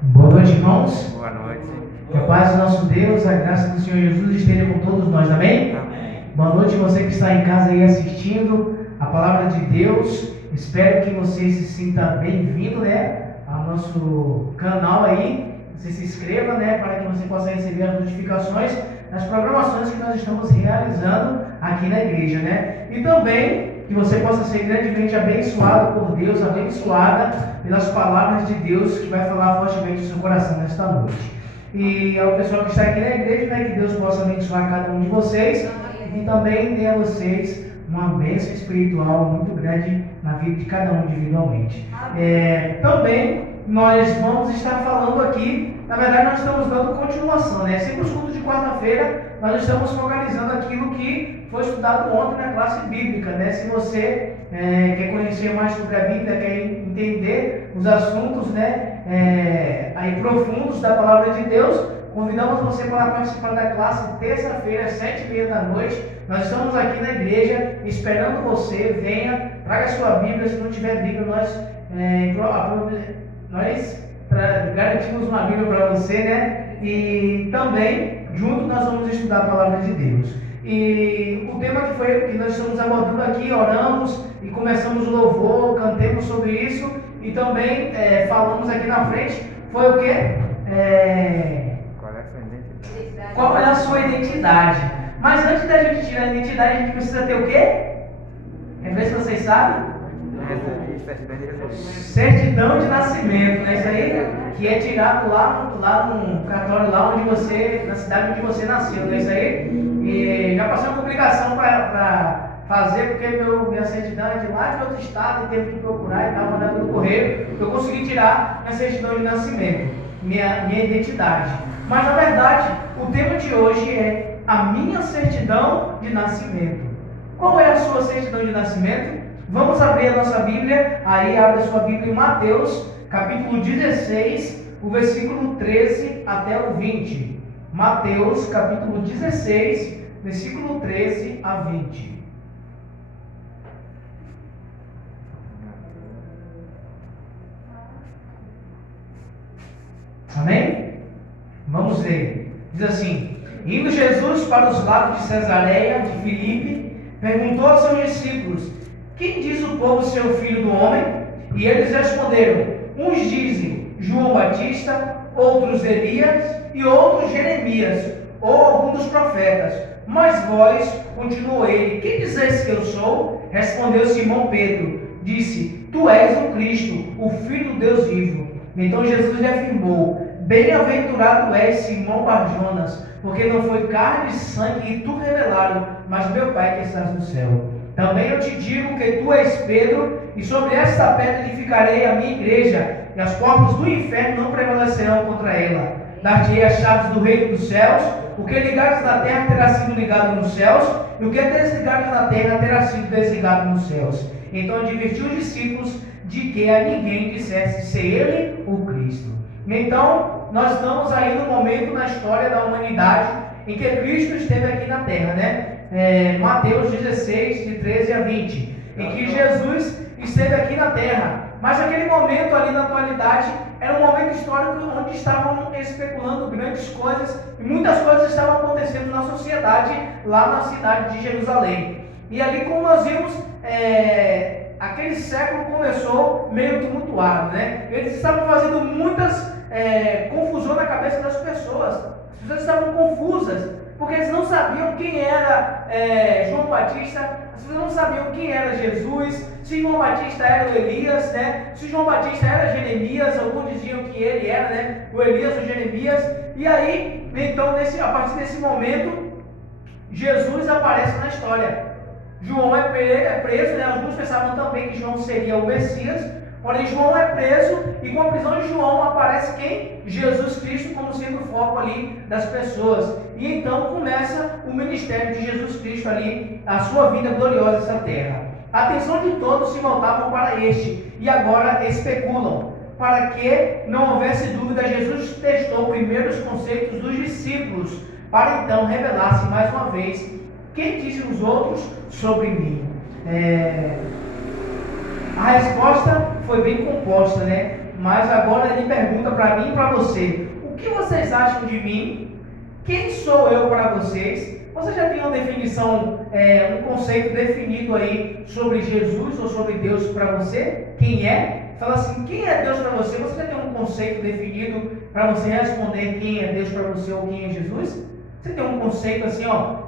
Boa noite, irmãos. Boa noite. Que a paz do nosso Deus, a graça do Senhor Jesus esteja com todos nós, amém? Amém. Boa noite você que está em casa aí assistindo a palavra de Deus. Espero que você se sinta bem-vindo, ao nosso canal aí. Você se inscreva, para que você possa receber as notificações das programações que nós estamos realizando aqui na igreja, E também que você possa ser grandemente abençoado por Deus, abençoada pelas palavras de Deus que vai falar fortemente no seu coração nesta noite. E ao pessoal que está aqui na igreja, que Deus possa abençoar cada um de vocês e também dê a vocês uma bênção espiritual muito grande na vida de cada um individualmente. Também nós vamos estar falando aqui, na verdade nós estamos dando continuação, Sempre os cultos de quarta-feira nós estamos focalizando aquilo que foi estudado ontem na classe bíblica, Se você quer conhecer mais sobre a Bíblia, quer entender os assuntos, aí profundos da palavra de Deus, convidamos você para participar da classe terça-feira, às 7h30 da noite. Nós estamos aqui na igreja esperando você. Venha, traga sua Bíblia. Se não tiver Bíblia, nós garantimos uma Bíblia para você, E também, junto, nós vamos estudar a palavra de Deus. E o tema que nós estamos abordando aqui, oramos e começamos o louvor, cantemos sobre isso e também falamos aqui na frente, foi o quê? Qual é a sua identidade? Mas antes da gente tirar a identidade, a gente precisa ter o quê? Quer ver se vocês sabem? Certidão de nascimento, Isso aí? Que é tirado lá no cartório, lá onde você, na cidade onde você nasceu, Isso aí? E já passei uma complicação para fazer, porque minha certidão é de lá de outro estado e teve que procurar e tal, mandar pelo correio. Eu consegui tirar minha certidão de nascimento, minha identidade. Mas na verdade, o tema de hoje é a minha certidão de nascimento. Qual é a sua certidão de nascimento? Vamos abrir a nossa Bíblia, aí abre a sua Bíblia em Mateus, capítulo 16, o versículo 13 até o 20. Mateus, capítulo 16, versículo 13 a 20. Amém? Vamos ler. Diz assim: Indo Jesus para os lados de Cesareia de Filipe, perguntou aos seus discípulos: Quem diz o povo ser o filho do homem? E eles responderam: Uns dizem João Batista, outros Elias e outros Jeremias, ou algum dos profetas. Mas vós, continuou ele, quem dizeis que eu sou? Respondeu Simão Pedro, disse: Tu és o Cristo, o Filho do Deus vivo. Então Jesus lhe afirmou: Bem-aventurado és, Simão Barjonas, porque não foi carne e sangue que tu revelaram, mas meu Pai que estás no céu. Também eu te digo que tu és Pedro, e sobre esta pedra edificarei a minha igreja, e as portas do inferno não prevalecerão contra ela. Dar-te-ei as chaves do reino dos céus. O que ligares na terra terá sido ligado nos céus, e o que desligares na terra terá sido desligado nos céus. Então advertiu os discípulos de que a ninguém dissesse ser ele o Cristo. Então, nós estamos aí no momento na história da humanidade em que Cristo esteve aqui na terra, Mateus 16, de 13 a 20, em que Jesus esteve aqui na terra. Mas aquele momento ali na atualidade era um momento histórico onde estavam especulando grandes coisas e muitas coisas estavam acontecendo na sociedade lá na cidade de Jerusalém. E ali, como nós vimos, aquele século começou meio tumultuado, Eles estavam fazendo muitas confusão na cabeça das pessoas. As pessoas estavam confusas, porque eles não sabiam quem era João Batista, as pessoas não sabiam quem era Jesus, se João Batista era o Elias, se João Batista era Jeremias, alguns diziam que ele era, o Elias ou Jeremias. E aí, então, a partir desse momento, Jesus aparece na história. João é preso, alguns pensavam também que João seria o Messias, porém João é preso, e com a prisão de João aparece quem? Jesus Cristo, como sendo o foco ali das pessoas. E então começa o ministério de Jesus Cristo ali, a sua vida gloriosa nessa terra. A atenção de todos se voltavam para este, e agora especulam. Para que não houvesse dúvida, Jesus testou primeiro os conceitos dos discípulos, para então revelar-se mais uma vez: quem dizem os outros sobre mim? A resposta foi bem composta, mas agora ele pergunta para mim e para você: o que vocês acham de mim? Quem sou eu para vocês? Você já tem uma definição, um conceito definido aí sobre Jesus ou sobre Deus para você? Quem é? Fala assim, quem é Deus para você? Você já tem um conceito definido para você responder quem é Deus para você ou quem é Jesus? Você tem um conceito assim,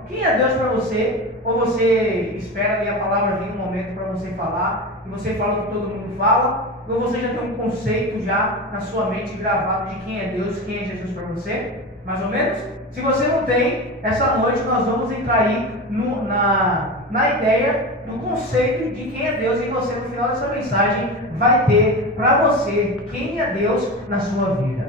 quem é Deus para você? Ou você espera ali a palavra vir um momento para você falar, e você fala o que todo mundo fala? Ou você já tem um conceito já na sua mente gravado de quem é Deus, quem é Jesus para você? Mais ou menos? Se você não tem, essa noite nós vamos entrar aí na ideia do conceito de quem é Deus, e você no final dessa mensagem vai ter para você quem é Deus na sua vida.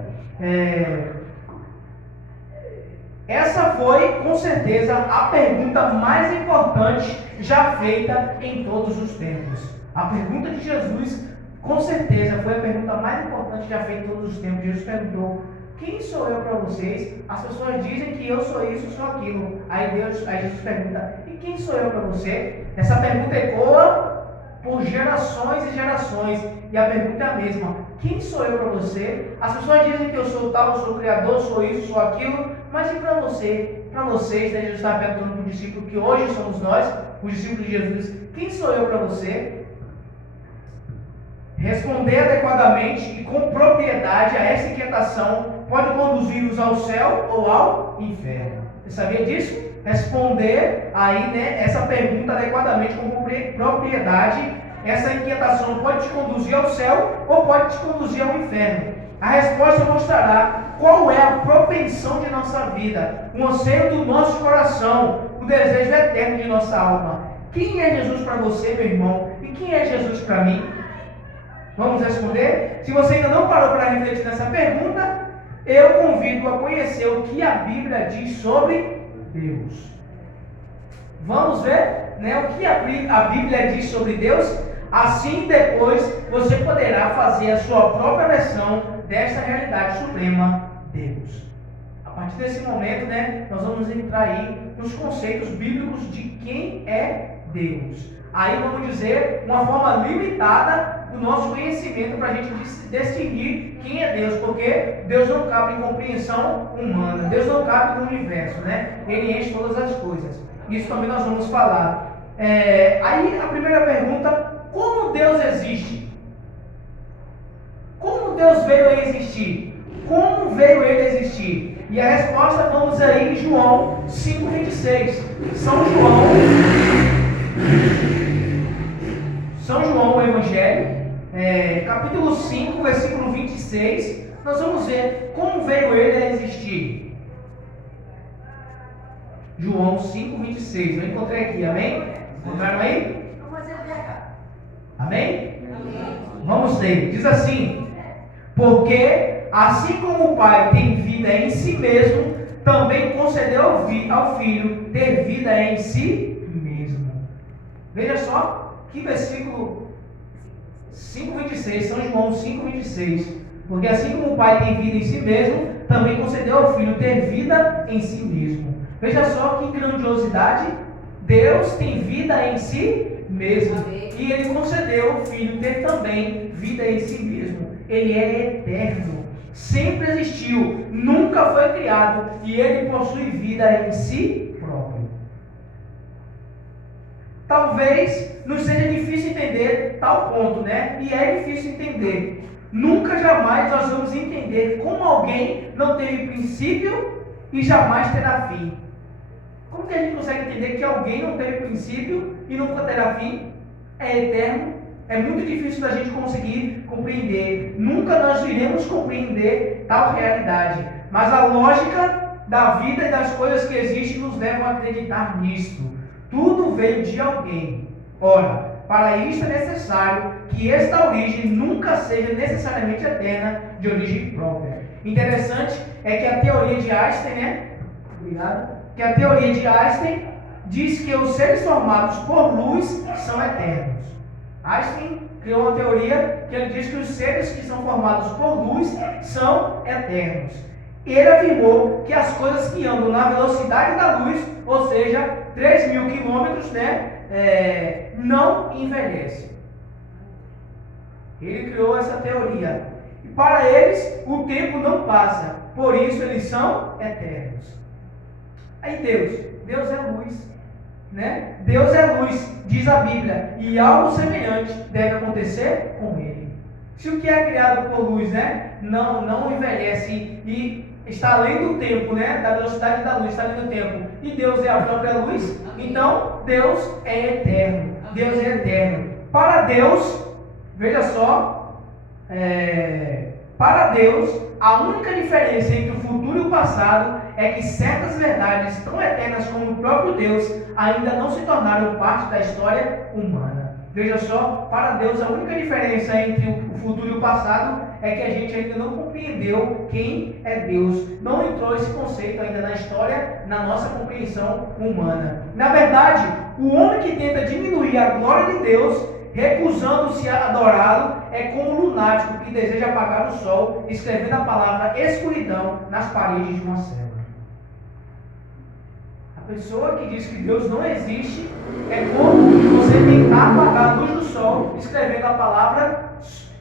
Essa foi, com certeza, a pergunta mais importante já feita em todos os tempos. A pergunta de Jesus, com certeza, foi a pergunta mais importante já feita em todos os tempos. Jesus perguntou: quem sou eu para vocês? As pessoas dizem que eu sou isso, sou aquilo. Aí Jesus pergunta: e quem sou eu para você? Essa pergunta ecoa por gerações e gerações. E a pergunta é a mesma: quem sou eu para você? As pessoas dizem que eu sou tal, eu sou criador, sou isso, sou aquilo. Mas e para você? Para vocês, Jesus está perguntando para o discípulo que hoje somos nós, os discípulos de Jesus: quem sou eu para você? Responder adequadamente e com propriedade a essa inquietação pode conduzi-los ao céu ou ao inferno. Você sabia disso? Responder aí, essa pergunta adequadamente com propriedade, essa inquietação pode te conduzir ao céu ou pode te conduzir ao inferno. A resposta mostrará qual é a propensão de nossa vida, o anseio do nosso coração, o desejo eterno de nossa alma. Quem é Jesus para você, meu irmão? E quem é Jesus para mim? Vamos responder? Se você ainda não parou para refletir nessa pergunta, eu convido a conhecer o que a Bíblia diz sobre Deus. Vamos ver, o que a Bíblia diz sobre Deus? Assim, depois, você poderá fazer a sua própria versão desta realidade suprema, Deus. A partir desse momento, nós vamos entrar aí nos conceitos bíblicos de quem é Deus. Aí vamos dizer uma forma limitada do nosso conhecimento para a gente distinguir quem é Deus, porque Deus não cabe em compreensão humana, Deus não cabe no universo, Ele enche todas as coisas. Isso também nós vamos falar. Aí a primeira pergunta: como Deus existe? Como Deus veio a existir? Como veio Ele a existir? E a resposta vamos aí em João 5,26. São João, o Evangelho, capítulo 5, versículo 26, nós vamos ver como veio Ele a existir. João 5,26, eu encontrei aqui, amém? Encontraram aí? Amém? Vamos ler, diz assim: porque assim como o Pai tem vida em si mesmo, também concedeu ao Filho ter vida em si mesmo. Veja só que versículo 5,26, São João 5,26. Porque assim como o Pai tem vida em si mesmo, também concedeu ao Filho ter vida em si mesmo. Veja só que grandiosidade. Deus tem vida em si mesmo. E Ele concedeu ao Filho ter também vida em si mesmo. Ele é eterno. Sempre existiu, nunca foi criado, e Ele possui vida em si próprio. Talvez nos seja difícil entender tal ponto, E é difícil entender. Nunca, jamais nós vamos entender como alguém não teve princípio e jamais terá fim. Como que a gente consegue entender que alguém não teve princípio e nunca terá fim? É eterno. É muito difícil da gente conseguir compreender. Nunca nós iremos compreender tal realidade. Mas a lógica da vida e das coisas que existem nos levam a acreditar nisto. Tudo veio de alguém. Ora, para isso é necessário que esta origem nunca seja necessariamente eterna, de origem própria. Interessante é que a teoria de Einstein, que a teoria de Einstein diz que os seres formados por luz são eternos. Einstein criou uma teoria que ele diz que os seres que são formados por luz são eternos. Ele afirmou que as coisas que andam na velocidade da luz, ou seja, 3.000 quilômetros, não envelhecem. Ele criou essa teoria. Para eles, o tempo não passa, por isso eles são eternos. Aí Deus é luz, né? Deus é luz, diz a Bíblia, e algo semelhante deve acontecer com ele. Se o que é criado por luz, né, não envelhece e está além do tempo, né, da velocidade da luz, está além do tempo, e Deus é a própria luz, então Deus é eterno. Deus é eterno. Para Deus, veja só, para Deus, a única diferença entre o futuro e o passado é que certas verdades tão eternas como o próprio Deus ainda não se tornaram parte da história humana. Veja só, para Deus a única diferença entre o futuro e o passado é que a gente ainda não compreendeu quem é Deus. Não entrou esse conceito ainda na história, na nossa compreensão humana. Na verdade, o homem que tenta diminuir a glória de Deus, recusando-se a adorá-lo, é como um lunático que deseja apagar o sol, escrevendo a palavra escuridão nas paredes de uma cela. A pessoa que diz que Deus não existe é como você tentar apagar a luz do sol, escrevendo a palavra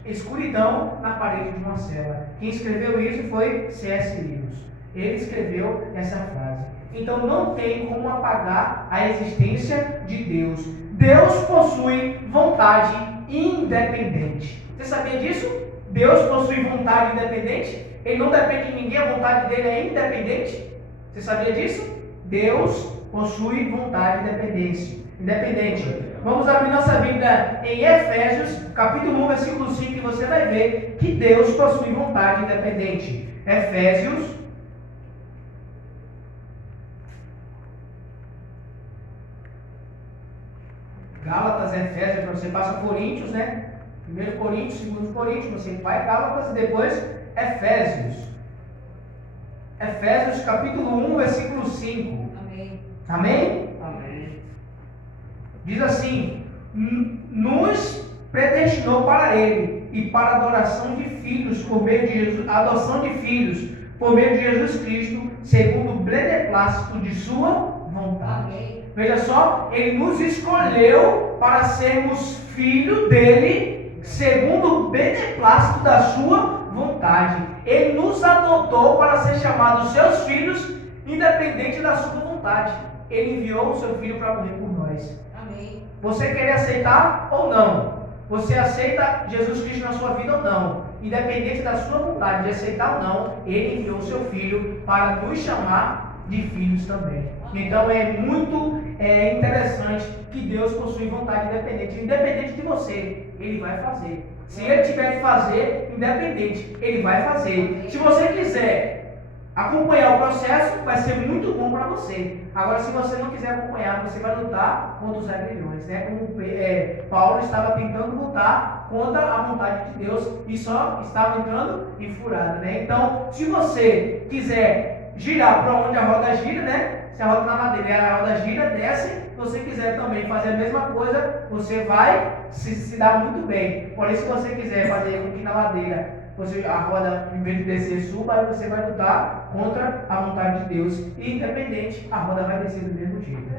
escuridão na parede de uma cela. Quem escreveu isso foi C.S. Lewis. Ele escreveu essa frase. Então não tem como apagar a existência de Deus. Deus possui vontade independente. Você sabia disso? Deus possui vontade independente? Ele não depende de ninguém, a vontade dele é independente? Você sabia disso? Deus possui vontade independente. Vamos abrir nossa Bíblia em Efésios, capítulo 1, versículo 5, e você vai ver que Deus possui vontade independente. Efésios, Gálatas, Efésios, você passa Coríntios, né? 1 Coríntios, 2 Coríntios, você vai Gálatas e depois Efésios. Efésios capítulo 1, versículo 5. Amém. Amém? Amém. Diz assim: nos predestinou para Ele e para a adoração de filhos por meio de Jesus, adoção de filhos por meio de Jesus Cristo, segundo o beneplácito de sua vontade. Amém. Veja só, Ele nos escolheu para sermos filhos dele, segundo o beneplácito da sua vontade. Ele nos adotou para ser chamados seus filhos, independente da sua vontade. Ele enviou o seu filho para morrer por nós. Amém. Você quer aceitar ou não? Você aceita Jesus Cristo na sua vida ou não? Independente da sua vontade de aceitar ou não, Ele enviou o seu filho para nos chamar de filhos também. Então é muito interessante que Deus possui vontade independente. Independente de você, Ele vai fazer. Se Ele tiver que fazer, independente, Ele vai fazer. Se você quiser acompanhar o processo, vai ser muito bom para você. Agora, se você não quiser acompanhar, você vai lutar contra os agrilhões, né? Como Paulo estava tentando lutar contra a vontade de Deus e só estava entrando em furada, né? Então, se você quiser girar para onde a roda gira, né? Se a roda na madeira e a roda gira, desce. Se você quiser também fazer a mesma coisa, você vai se dar muito bem. Porém, se você quiser fazer com que na ladeira a roda, em vez de descer, suba, aí você vai lutar contra a vontade de Deus. E independente, a roda vai descer do mesmo jeito.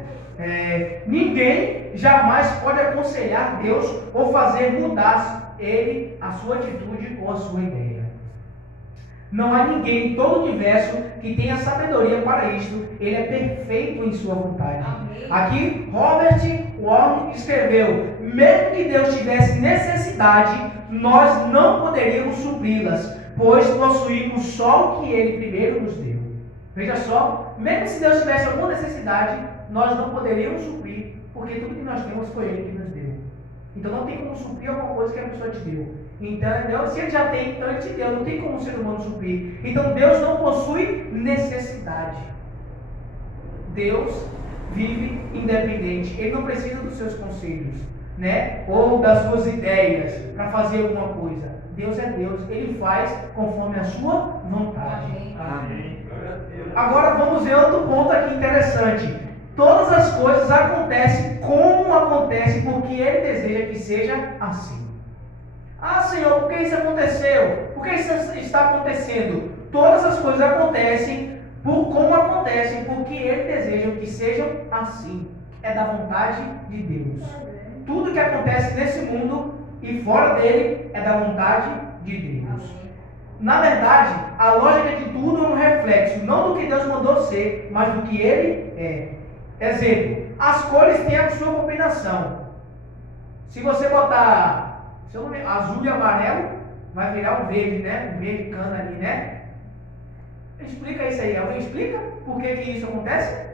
Ninguém jamais pode aconselhar Deus ou fazer mudar ele, a sua atitude ou a sua ideia. Não há ninguém em todo o universo que tenha sabedoria para isto. Ele é perfeito em sua vontade. Amém. Aqui, Robert Warren escreveu: mesmo que Deus tivesse necessidade, nós não poderíamos supri-las, pois possuímos só o que Ele primeiro nos deu. Veja só, mesmo se Deus tivesse alguma necessidade, nós não poderíamos suprir, porque tudo que nós temos foi Ele que nos deu. Então não tem como suprir alguma coisa que a pessoa te deu. Então, se Ele já tem, então Ele te deu, não tem como o ser humano suprir. Então Deus não possui necessidade. Deus vive independente. Ele não precisa dos seus conselhos, né? Ou das suas ideias para fazer alguma coisa. Deus é Deus. Ele faz conforme a sua vontade. Amém. Amém. Agora vamos ver outro ponto aqui interessante. Todas as coisas acontecem como acontecem porque Ele deseja que seja assim. Ah, Senhor, por que isso aconteceu? Por que isso está acontecendo? Todas as coisas acontecem por como acontecem, porque Ele deseja que sejam assim. É da vontade de Deus. Tudo que acontece nesse mundo e fora dele é da vontade de Deus. na verdade, a lógica de tudo é um reflexo, não do que Deus mandou ser, mas do que Ele é. Exemplo, as cores têm a sua combinação. Se você botar, se eu não me... azul e amarelo, vai virar um verde, né? Um verde cana ali, né? Explica isso aí. Alguém explica por que isso acontece?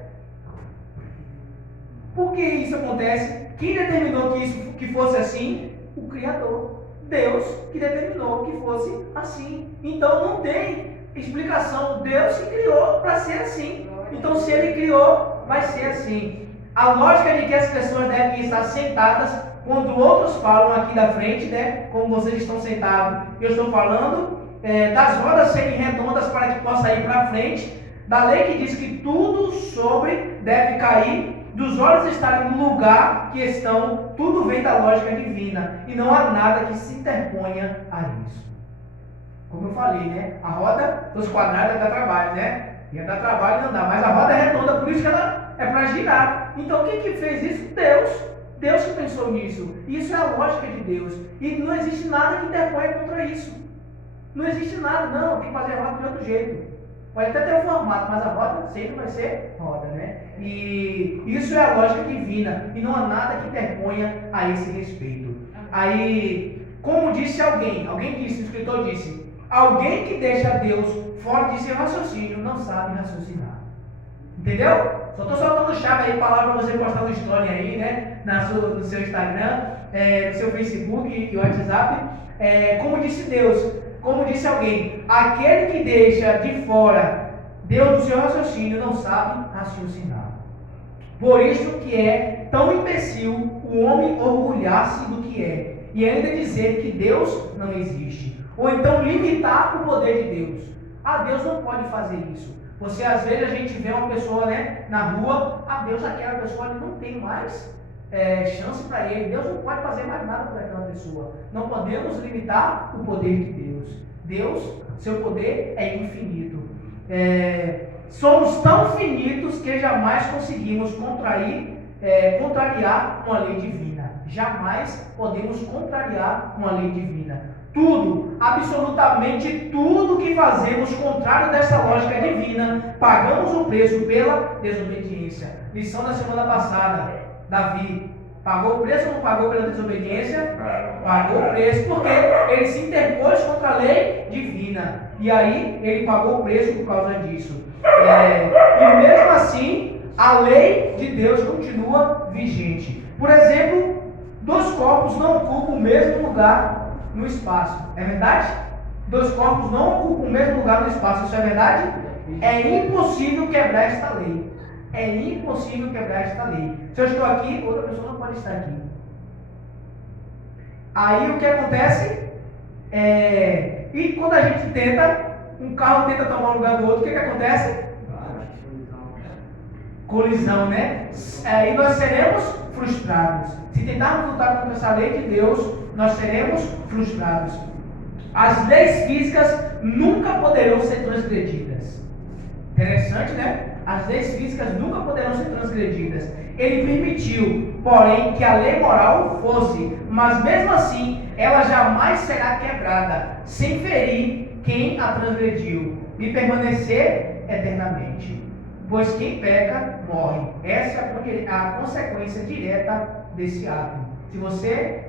Por que isso acontece? Quem determinou que fosse assim? O Criador. Deus que determinou que fosse assim. Então não tem explicação. Deus que criou para ser assim. Então se Ele criou, vai ser assim. A lógica de que as pessoas devem estar sentadas quando outros falam aqui da frente, né? Como vocês estão sentados, eu estou falando das rodas serem redondas para que possa ir para frente, da lei que diz que tudo sobre deve cair, dos olhos estarem no lugar que estão, tudo vem da lógica divina, e não há nada que se interponha a isso. Como eu falei, né? A roda dos quadrados dá trabalho, né? Ia dar trabalho não dá, mas a roda é redonda, por isso que ela é para girar. Então quem que fez isso? Deus. Deus que pensou nisso. Isso é a lógica de Deus. E não existe nada que interponha contra isso. Não existe nada, não. Tem que fazer a roda de outro jeito. Pode até ter um formato, mas a roda sempre vai ser roda, né? E isso é a lógica divina. E não há nada que interponha a esse respeito. Aí, como disse alguém disse, o escritor disse, alguém que deixa Deus fora de seu raciocínio não sabe raciocinar. Entendeu? Só estou soltando chave aí, palavra para você postar no story aí, né? No seu Instagram, no seu Facebook e WhatsApp. Como disse Deus, como disse alguém, aquele que deixa de fora Deus do seu raciocínio não sabe raciocinar. Por isso que é tão imbecil o homem orgulhar-se do que é, e ainda dizer que Deus não existe, ou então limitar o poder de Deus. Ah, Deus não pode fazer isso. Você, às vezes, a gente vê uma pessoa, né, na rua, Deus, aquela pessoa não tem mais chance para ele. Deus não pode fazer mais nada por aquela pessoa. Não podemos limitar o poder de Deus. Deus, seu poder é infinito. Somos tão finitos que jamais conseguimos contrariar uma lei divina. Jamais podemos contrariar uma lei divina. Tudo, absolutamente tudo que fazemos contrário dessa lógica divina, pagamos o preço pela desobediência. Lição da semana passada, Davi pagou o preço ou não pagou pela desobediência? Pagou o preço, porque ele se interpôs contra a lei divina. E aí ele pagou o preço por causa disso. E mesmo assim, a lei de Deus continua vigente. Por exemplo, dois corpos não ocupam o mesmo lugar no espaço. É verdade? Dois corpos não ocupam o mesmo lugar no espaço. Isso é verdade? É impossível quebrar esta lei. É impossível quebrar esta lei. Se eu estou aqui, outra pessoa não pode estar aqui. Aí o que acontece? E quando a gente um carro tenta tomar o lugar do outro, o que acontece? Colisão, né? E nós seremos frustrados. Se tentarmos lutar contra essa lei de Deus, nós seremos frustrados. As leis físicas nunca poderão ser transgredidas. Interessante, né? As leis físicas nunca poderão ser transgredidas. Ele permitiu, porém, que a lei moral fosse, mas mesmo assim, ela jamais será quebrada, sem ferir quem a transgrediu, e permanecer eternamente. Pois quem peca, morre. Essa é a consequência direta desse ato. Se você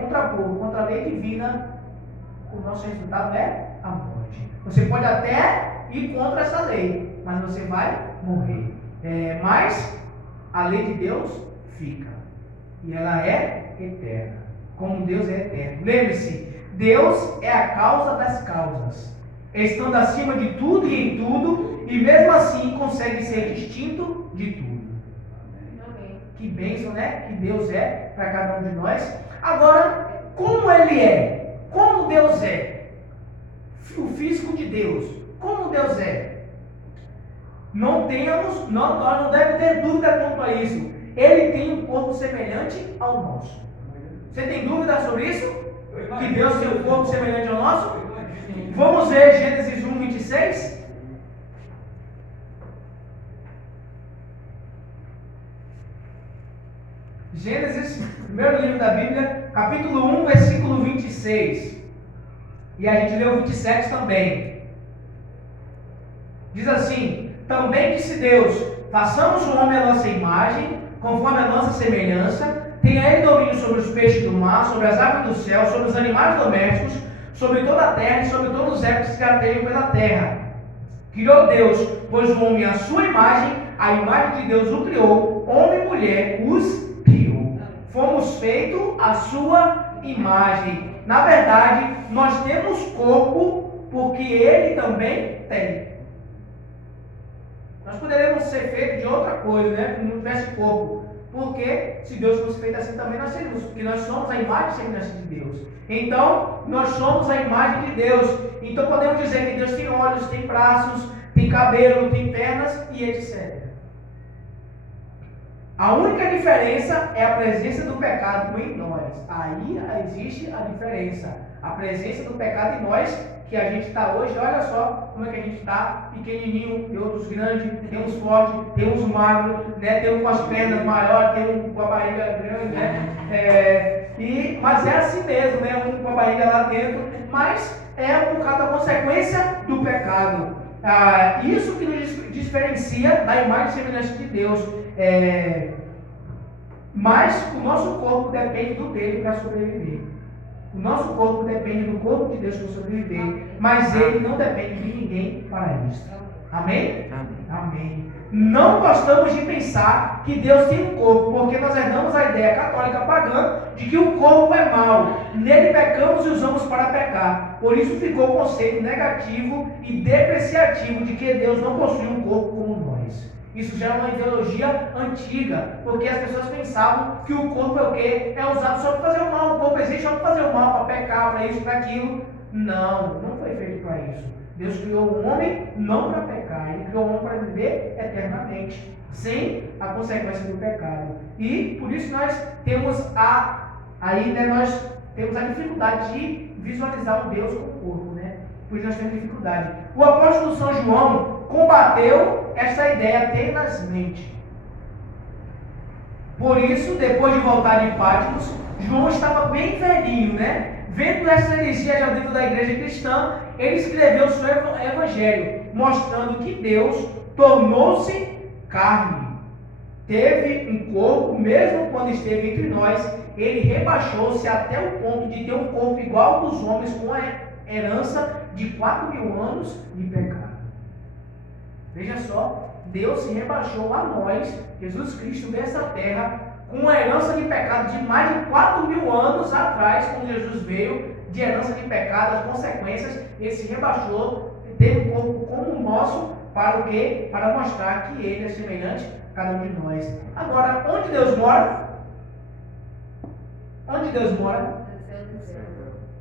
contrapor contra a lei divina, o nosso resultado é a morte. Você pode até ir contra essa lei, mas você vai morrer. Mas a lei de Deus fica. E ela é eterna. Como Deus é eterno. Lembre-se, Deus é a causa das causas. Estando acima de tudo e em tudo, e mesmo assim consegue ser distinto de tudo. Amém. Que bênção, né? Que Deus é para cada um de nós. Agora, como Ele é? Como Deus é? O físico de Deus. Como Deus é? Nós não devemos ter dúvida quanto a isso. Ele tem um corpo semelhante ao nosso. Você tem dúvida sobre isso? Que Deus tem um corpo semelhante ao nosso? Vamos ver Gênesis 1, 26. Gênesis, primeiro livro da Bíblia, capítulo 1, versículo 26. E a gente leu o 27 também. Diz assim: também disse Deus: façamos o homem à nossa imagem, conforme a nossa semelhança, tenha ele domínio sobre os peixes do mar, sobre as aves do céu, sobre os animais domésticos, sobre toda a terra e sobre todos os répteis que carteiam pela terra. Criou Deus, pois o homem à sua imagem, a imagem de Deus o criou, homem e mulher os criou. Fomos feitos à sua imagem. Na verdade, nós temos corpo porque ele também tem. Nós poderíamos ser feitos de outra coisa, né? Se não tivesse corpo. Porque se Deus fosse feito assim também nós seríamos. Porque nós somos a imagem e semelhança de Deus. Então, nós somos a imagem de Deus. Então podemos dizer que Deus tem olhos, tem braços, tem cabelo, tem pernas e etc. A única diferença é a presença do pecado em nós. Aí existe a diferença. A presença do pecado em nós, que a gente está hoje, olha só como é que a gente está, pequenininho, tem outros grandes, tem uns fortes, tem uns magros, né? Tem um com as pernas maiores, tem um com a barriga grande, né? Mas é assim mesmo, né? Um com a barriga lá dentro, mas é por causa da consequência do pecado. Isso que nos diferencia da imagem e semelhança de Deus. Mas o nosso corpo depende do dele para sobreviver. O nosso corpo depende do corpo de Deus para sobreviver. Mas ele não depende de ninguém para isso. Amém? Amém. Não gostamos de pensar que Deus tem um corpo, porque nós herdamos a ideia católica pagã de que o corpo é mau. Nele pecamos e usamos para pecar. Por isso ficou o conceito negativo e depreciativo de que Deus não possui um corpo como nós. Isso já é uma ideologia antiga, porque as pessoas pensavam que o corpo é o quê? É usado só para fazer o mal. O corpo existe só para fazer o mal, para pecar, para isso, para aquilo. Não foi feito para isso. Deus criou o homem não para pecar, ele criou o homem para viver eternamente, sem a consequência do pecado. E por isso nós temos nós temos a dificuldade de visualizar um Deus com o corpo, né? Por isso nós temos dificuldade. O apóstolo São João combateu essa ideia tenazmente. Por isso, depois de voltar de Patmos, João estava bem velhinho, né? Vendo essa heresia já dentro da igreja cristã, ele escreveu seu evangelho, mostrando que Deus tornou-se carne. Teve um corpo, mesmo quando esteve entre nós, ele rebaixou-se até o ponto de ter um corpo igual ao dos homens, com a herança de 4.000 anos de pecado. Veja só, Deus se rebaixou a nós, Jesus Cristo veio a essa terra, com uma herança de pecado de mais de 4.000 anos atrás, quando Jesus veio, de herança de pecado, as consequências, ele se rebaixou, teve um corpo como o nosso, para o quê? Para mostrar que ele é semelhante a cada um de nós. Agora, onde Deus mora? Onde Deus mora?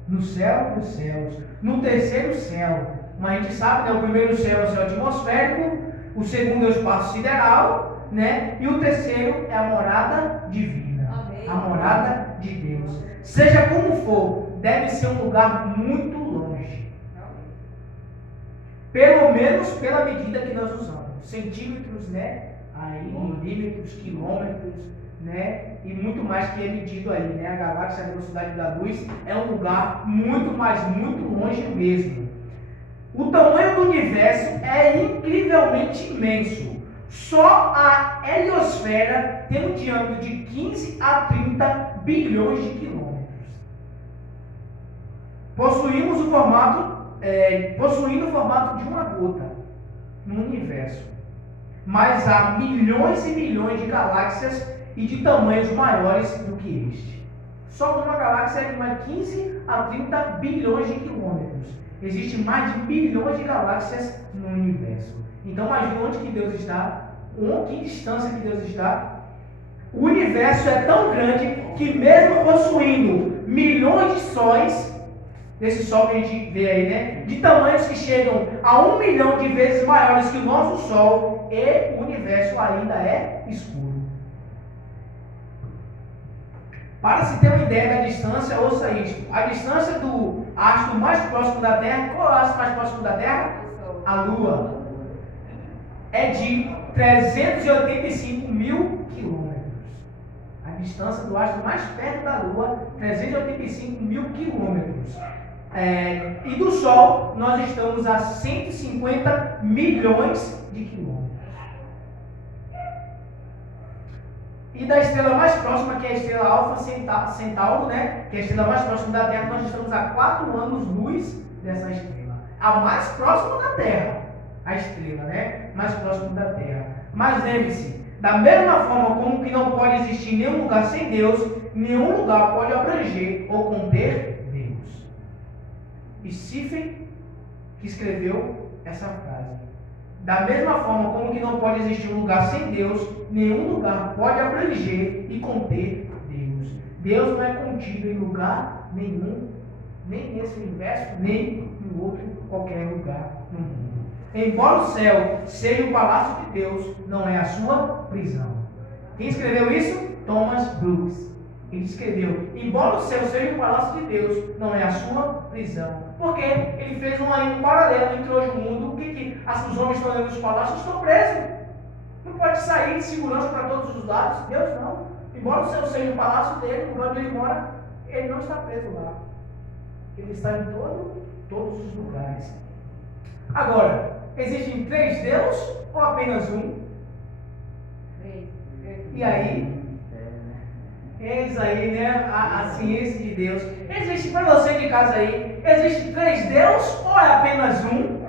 No céu dos céus. No terceiro céu. Mas a gente sabe, né? O primeiro céu é o céu atmosférico, o segundo é o espaço sideral, né? E o terceiro é a morada divina. Amém. A morada de Deus. Seja como for, deve ser um lugar muito longe. Pelo menos pela medida que nós usamos. Centímetros, né? Aí, milímetros, quilômetros, né? E muito mais que é medido aí, né? A galáxia, a velocidade da luz, é um lugar muito, mas muito longe mesmo. O tamanho do universo é incrivelmente imenso. Só a heliosfera tem um diâmetro de 15 a 30 bilhões de quilômetros. Possuindo o formato de uma gota no universo. Mas há milhões e milhões de galáxias e de tamanhos maiores do que este. Só uma galáxia é de 15 a 30 bilhões de quilômetros. Existem mais de bilhões de galáxias no universo. Então imagine onde que Deus está, que distância que Deus está. O universo é tão grande que mesmo possuindo milhões de sóis, desse sol que a gente vê aí, né? De tamanhos que chegam a 1 milhão de vezes maiores que o nosso Sol, e o universo ainda é escuro. Para se ter uma ideia da distância, ouça isto. A distância do astro mais próximo da Terra, qual é o astro mais próximo da Terra? A Lua. É de 385 mil quilômetros. A distância do astro mais perto da Lua, 385 mil quilômetros. E do Sol nós estamos a 150 milhões de quilômetros. E da estrela mais próxima, que é a estrela Alfa Centauro, né? Que é a estrela mais próxima da Terra, nós estamos a 4 anos-luz dessa estrela. A mais próxima da Terra, a estrela, né? Mais próxima da Terra. Mas lembre-se, da mesma forma como que não pode existir nenhum lugar sem Deus, nenhum lugar pode abranger ou conter Deus. E Stephen que escreveu essa frase. Da mesma forma como que não pode existir um lugar sem Deus, nenhum lugar pode abranger e conter Deus. Deus não é contido em lugar nenhum, nem nesse universo, nem em outro qualquer lugar no mundo. Embora o céu seja o palácio de Deus, não é a sua prisão. Quem escreveu isso? Thomas Brooks. Ele escreveu: embora o céu seja o palácio de Deus, não é a sua prisão. Porque ele fez um paralelo entre hoje e o mundo. O que os homens estão dentro dos palácios? Estão presos. Não pode sair de segurança para todos os lados. Deus não. Embora o céu seja o palácio dele, o lugar onde ele mora, ele não está preso lá. Ele está em todos os lugares. Agora, existem 3 deuses ou apenas um? E aí? Eis aí, né? A ciência de Deus. Existe para você de casa aí, existe 3 deuses ou é apenas um?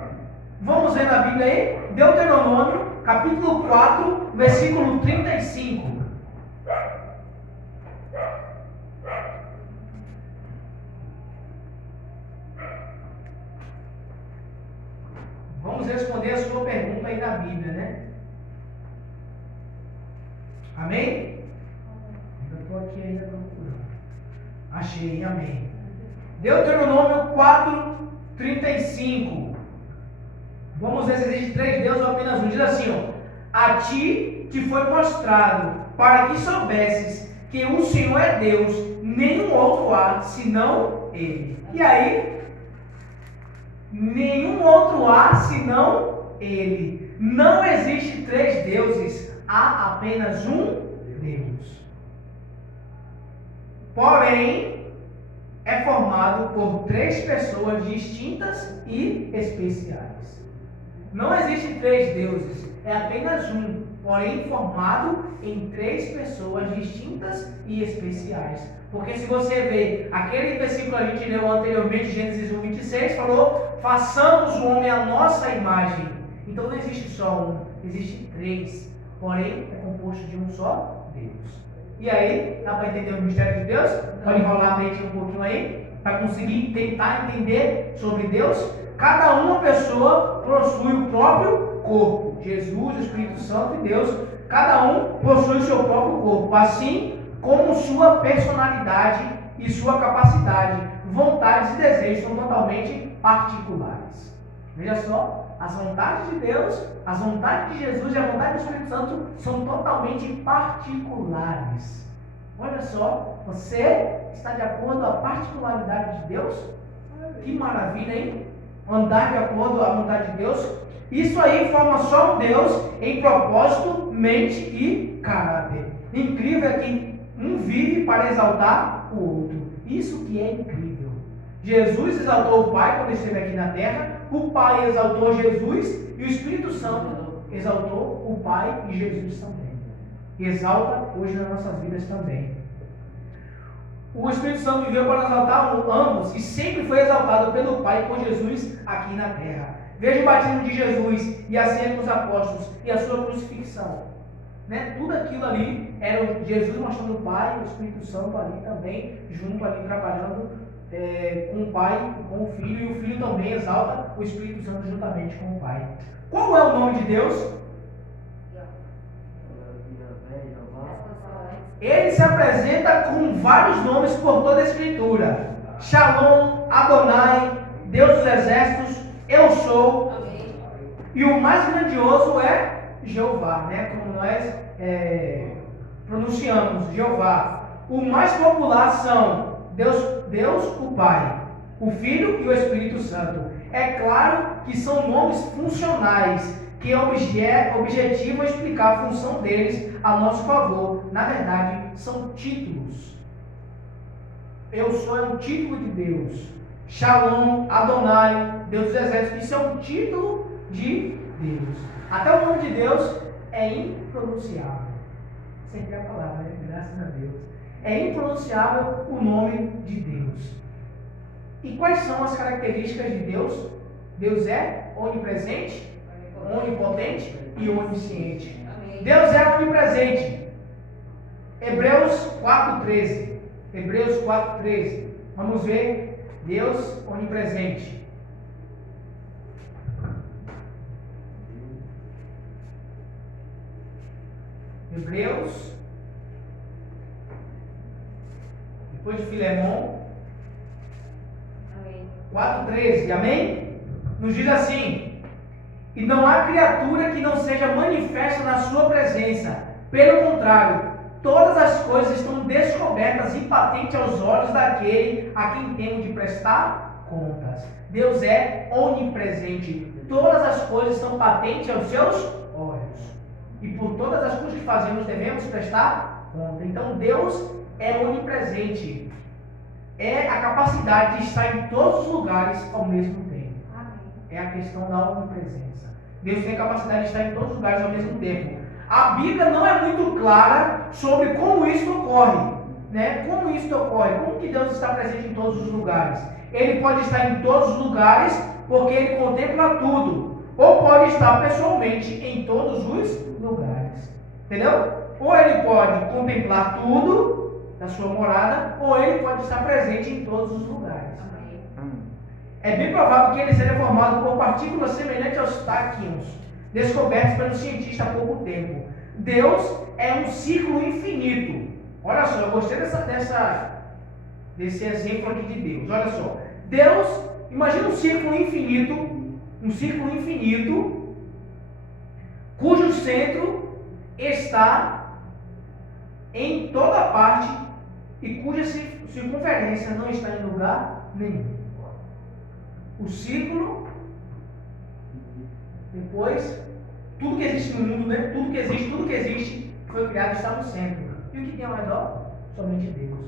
Vamos ver na Bíblia aí, Deuteronômio, capítulo 4, versículo 35. Vamos responder a sua pergunta aí na Bíblia, né? Amém? Eu estou aqui ainda procurando. Achei, amém. Deuteronômio 4, 35. Vamos ver se existe 3 deuses ou apenas um. Diz assim, ó: a ti te foi mostrado, para que soubesses que o Senhor é Deus, nenhum outro há, senão Ele. E aí? Nenhum outro há, senão Ele. Não existe 3 deuses, há apenas um Deus. Porém, é formado por 3 pessoas distintas e especiais. Não existe 3 deuses, é apenas um, porém formado em 3 pessoas distintas e especiais. Porque se você vê aquele versículo que a gente leu anteriormente, Gênesis 1:26, falou: façamos o homem à nossa imagem. Então não existe só um, existe 3, porém é composto de um só Deus. E aí, dá para entender o mistério de Deus? Pode enrolar a mente um pouquinho aí, para conseguir tentar entender sobre Deus. Cada uma pessoa possui o próprio corpo. Jesus, o Espírito Santo e Deus, cada um possui o seu próprio corpo, assim como sua personalidade e sua capacidade, vontades e desejos são totalmente particulares. Veja só, as vontades de Deus, as vontades de Jesus e a vontade do Espírito Santo são totalmente particulares. Olha só, você está de acordo com a particularidade de Deus? Que maravilha, hein? Andar de acordo com a vontade de Deus. Isso aí forma só um Deus em propósito, mente e caráter. Incrível é que um vive para exaltar o outro. Isso que é incrível. Jesus exaltou o Pai quando esteve aqui na terra, o Pai exaltou Jesus e o Espírito Santo exaltou o Pai e Jesus também. Exalta hoje nas nossas vidas também. O Espírito Santo viveu para exaltar ambos e sempre foi exaltado pelo Pai por Jesus aqui na terra. Veja o batismo de Jesus e a ceia dos apóstolos e a sua crucifixão. Né? Tudo aquilo ali era Jesus mostrando o Pai e o Espírito Santo ali também, junto ali trabalhando com o Pai e com o Filho, e o Filho também exalta o Espírito Santo juntamente com o Pai. Qual é o nome de Deus? Ele se apresenta com vários nomes por toda a Escritura: Shalom, Adonai, Deus dos exércitos, eu sou. E o mais grandioso é Jeová, né? Como nós pronunciamos, Jeová. O mais popular são Deus, o Pai, o Filho e o Espírito Santo. É claro que são nomes funcionais, que objetivam explicar a função deles a nosso favor. Na verdade, são títulos. Eu sou é um título de Deus. Shalom, Adonai, Deus dos exércitos. Isso é um título de Deus. Até o nome de Deus é impronunciável. Sempre a palavra, né? Graças a Deus. É impronunciável o nome de Deus. E quais são as características de Deus? Deus é onipresente, onipotente e onisciente. Deus é onipresente. Hebreus 4:13. Hebreus 4:13. Vamos ver Deus onipresente. Hebreus, depois de Filemon, 4:13. Amém? Nos diz assim: e não há criatura que não seja manifesta na sua presença. Pelo contrário, todas as coisas estão descobertas e patentes aos olhos daquele a quem temos de prestar contas. Deus é onipresente. Todas as coisas estão patentes aos seus olhos. E por todas as coisas que fazemos devemos prestar conta. Então Deus é onipresente. É a capacidade de estar em todos os lugares ao mesmo tempo. É a questão da onipresença. Deus tem a capacidade de estar em todos os lugares ao mesmo tempo. A Bíblia não é muito clara sobre como isso ocorre, né? Como isso ocorre? Como que Deus está presente em todos os lugares? Ele pode estar em todos os lugares porque Ele contempla tudo, ou pode estar pessoalmente em todos os lugares, entendeu? Ou Ele pode contemplar tudo da sua morada, ou Ele pode estar presente em todos os lugares. É bem provável que ele seja formado por partículas semelhantes aos táquions, descobertos pelo cientista há pouco tempo. Deus é um círculo infinito. Olha só, eu gostei desse exemplo aqui de Deus. Olha só, Deus, imagina um círculo infinito, cujo centro está em toda parte e cuja circunferência não está em lugar nenhum. O círculo, depois, tudo que existe no mundo, né? Tudo que existe, foi criado está no centro. E o que tem ao redor? Somente Deus.